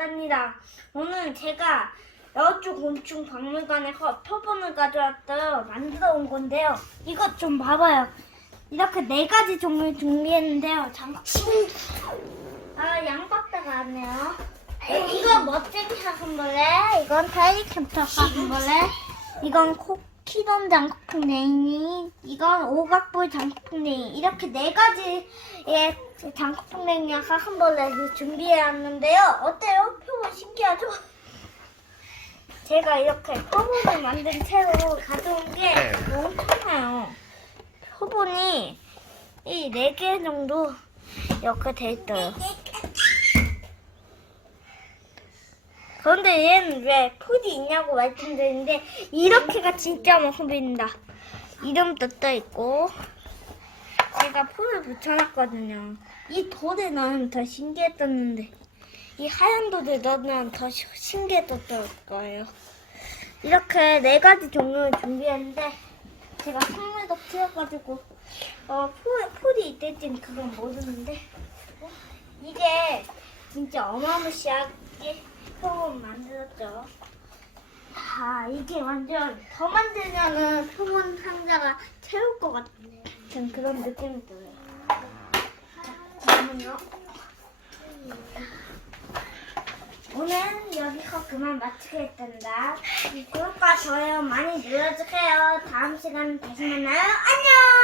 왔답니다. 오늘 제가 여주 곤충 박물관에서 표본을 가져왔어요. 만들어 온 건데요. 이것 좀 봐봐요. 이렇게 네 가지 종류 준비했는데요. 잠깐. 아, 양박대가 왔네요. 이건 멋쟁이 사슴벌레, 이건 타이리캡터 사슴벌레, 이건 코 키던 장국풍뎅이, 이건 오각볼 장국풍뎅이. 이렇게 네 가지의 장국풍뎅이와 사슴벌레를 준비해왔는데요. 어때요? 표본 신기하죠? 제가 이렇게 표본을 만든 채로 가져온 게 엄청나요. 표본이 이 네 개 정도 이렇게 돼 있어요. 그런데 얘는 왜 풀이 있냐고 말씀드리는데 이렇게가 진짜 모습입니다. 이름도 떠 있고 제가 풀을 붙여놨거든요. 이 돌에 넣으면 더 신기했었는데 이 하얀 돌에 넣으면 더 시- 신기했었을 거예요. 이렇게 네 가지 종류를 준비했는데 제가 선물도 키워가지고 어, 풀, 풀이 있을진 그건 모르는데 어? 이게 진짜 어마무시하 게 표본 만들었죠. 아 이게 완전 더 만들면은 표본 상자가 채울 것 같은 그런 느낌이 들어요. 잠깐만요. 오늘 여기서 그만 마치겠습니다. 구독과 좋아요 많이 눌러주세요. 다음 시간 다시 만나요. 안녕!